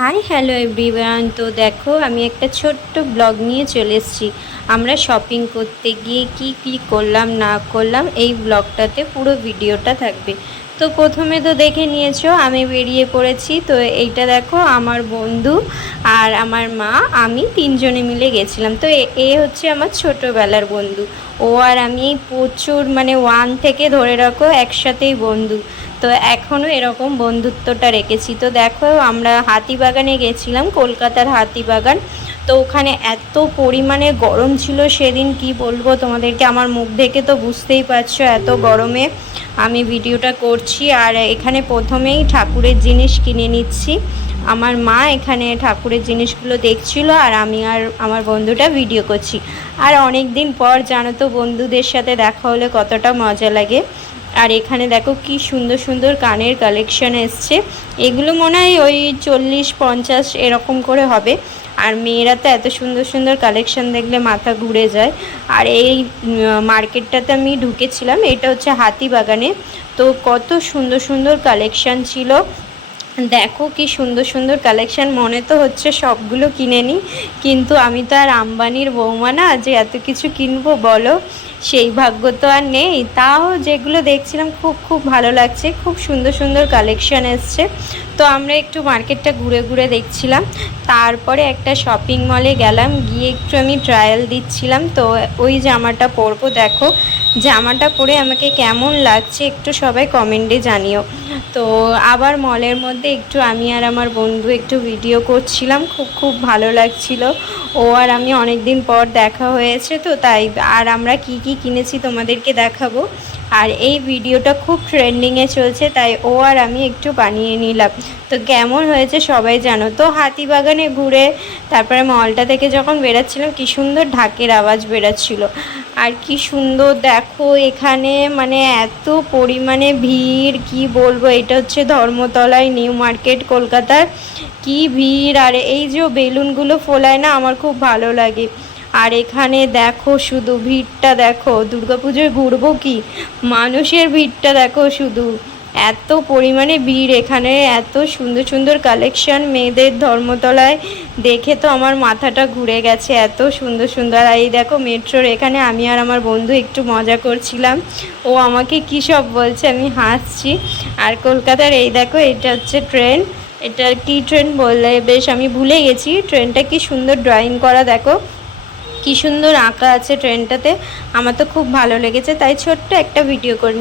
Hi hello everyone. তো দেখো আমি একটা ছোট্ট ব্লগ নিয়ে চলে এসেছি। আমরা শপিং করতে গিয়ে কি কি করলাম না করলাম এই ব্লগটাতে পুরো ভিডিওটা থাকবে। তো প্রথমে তো দেখে নিয়েছো আমি বেরিয়ে পড়েছি। তো এইটা দেখো আমার বন্ধু আর আমার মা, আমি তিনজনে মিলে গেছিলাম। তো এ হচ্ছে আমার ছোটোবেলার বন্ধু। ও আর আমি প্রচুর মানে 1 থেকে ধরে রাখো একসাথেই বন্ধু। তো এখনও এরকম বন্ধুত্বটা রেখেছি। তো দেখো আমরা হাতিবাগানে গেছিলাম, কলকাতার হাতিবাগান। তো ওখানে এত পরিমাণে গরম ছিল সেদিন, কি বলবো তোমাদেরকে, আমার মুখ দেখে তো বুঝতেই পারছো এত গরমে আমি ভিডিওটা করছি। আর এখানে প্রথমেই ঠাকুরের জিনিস কিনে নিচ্ছি। আমার মা এখানে ঠাকুরের জিনিসগুলো দেখছিল আর আমি আর আমার বন্ধুটা ভিডিও করছি। আর অনেক দিন পর জানো তো বন্ধুদের সাথে দেখা হলে কতটা মজা লাগে। আর এখানে দেখো কি সুন্দর সুন্দর কানের কালেকশন এসছে। এগুলো মনে হয় ওই 40-50 এরকম করে হবে। আর মেয়েরা তো এত সুন্দর সুন্দর কালেকশন দেখলে মাথা ঘুরে যায়। আর এই মার্কেটটাতে আমি ঢুকেছিলাম, এটা হচ্ছে হাতিবাগানে। তো কত সুন্দর সুন্দর কালেকশন ছিল। দেখো কি সুন্দর সুন্দর কালেকশন, মনে তো হচ্ছে সবগুলো কিনে নিই, কিন্তু আমি তো আর আম্বানির বৌমা না যে এত কিছু কিনবো বলো, সেই ভাগ্য তো আর নেই। তাও যেগুলো দেখছিলাম খুব খুব ভালো লাগছে, খুব সুন্দর সুন্দর কালেকশন এসছে। তো আমরা একটু মার্কেটটা ঘুরে ঘুরে দেখছিলাম। তারপরে একটা শপিং মলে গেলাম, গিয়ে একটু আমি ট্রায়াল দিচ্ছিলাম। তো ওই জামাটা পরবো, দেখো জামাটা পরে আমাকে কেমন লাগছে একটু সবাই কমেন্টে জানিও। তো আবার মলের মধ্যে একটু আমি আর আমার বন্ধু একটু ভিডিও করছিলাম, খুব খুব ভালো লাগছিল। ও আর আমি অনেক দিন পর দেখা হয়েছে, তো তাই। আর আমরা কি কি কিনেছি তোমাদেরকে দেখাবো। আর এই ভিডিওটা খুব ট্রেন্ডিংয়ে চলছে, তাই ও আর আমি একটু বানিয়ে নিলাম। তো কেমন হয়েছে সবাই জানো। তো হাতিবাগানে ঘুরে তারপরে মলটা থেকে যখন বেরাচ্ছিলাম কি সুন্দর ঢাকের আওয়াজ বেরাচ্ছিল। আর কি সুন্দর দেখো এখানে, মানে এত পরিমাণে ভিড় কি বলবো। এটা হচ্ছে ধর্মতলায় নিউ মার্কেট কলকাতার, কি ভিড়। আর এই যে বেলুনগুলো ফোলায় না, আমার খুব ভালো লাগে। আর এখানে দেখো শুধু ভিড়টা দেখো, দুর্গাপুজোয় ঘুরবো কি, মানুষের ভিড়টা দেখো শুধু, এত পরিমাণে ভিড় এখানে। এত সুন্দর সুন্দর কালেকশন মেয়েদের ধর্মতলায়, দেখে তো আমার মাথাটা ঘুরে গেছে, এত সুন্দর সুন্দর। আর এই দেখো মেট্রোর এখানে আমি আর আমার বন্ধু একটু মজা করছিলাম, ও আমাকে কী সব বলছে আমি হাসছি। আর কলকাতার এই দেখো এটা হচ্ছে ট্রেন, এটা কি ট্রেন বললে বেশ আমি ভুলে গেছি। ট্রেনটা কি সুন্দর ড্রয়িং করা, দেখো কি সুন্দর আঁকা আছে ট্রেনটাতে, আমার তো খুব ভালো লেগেছে, তাই ছোট্ট একটা ভিডিও করে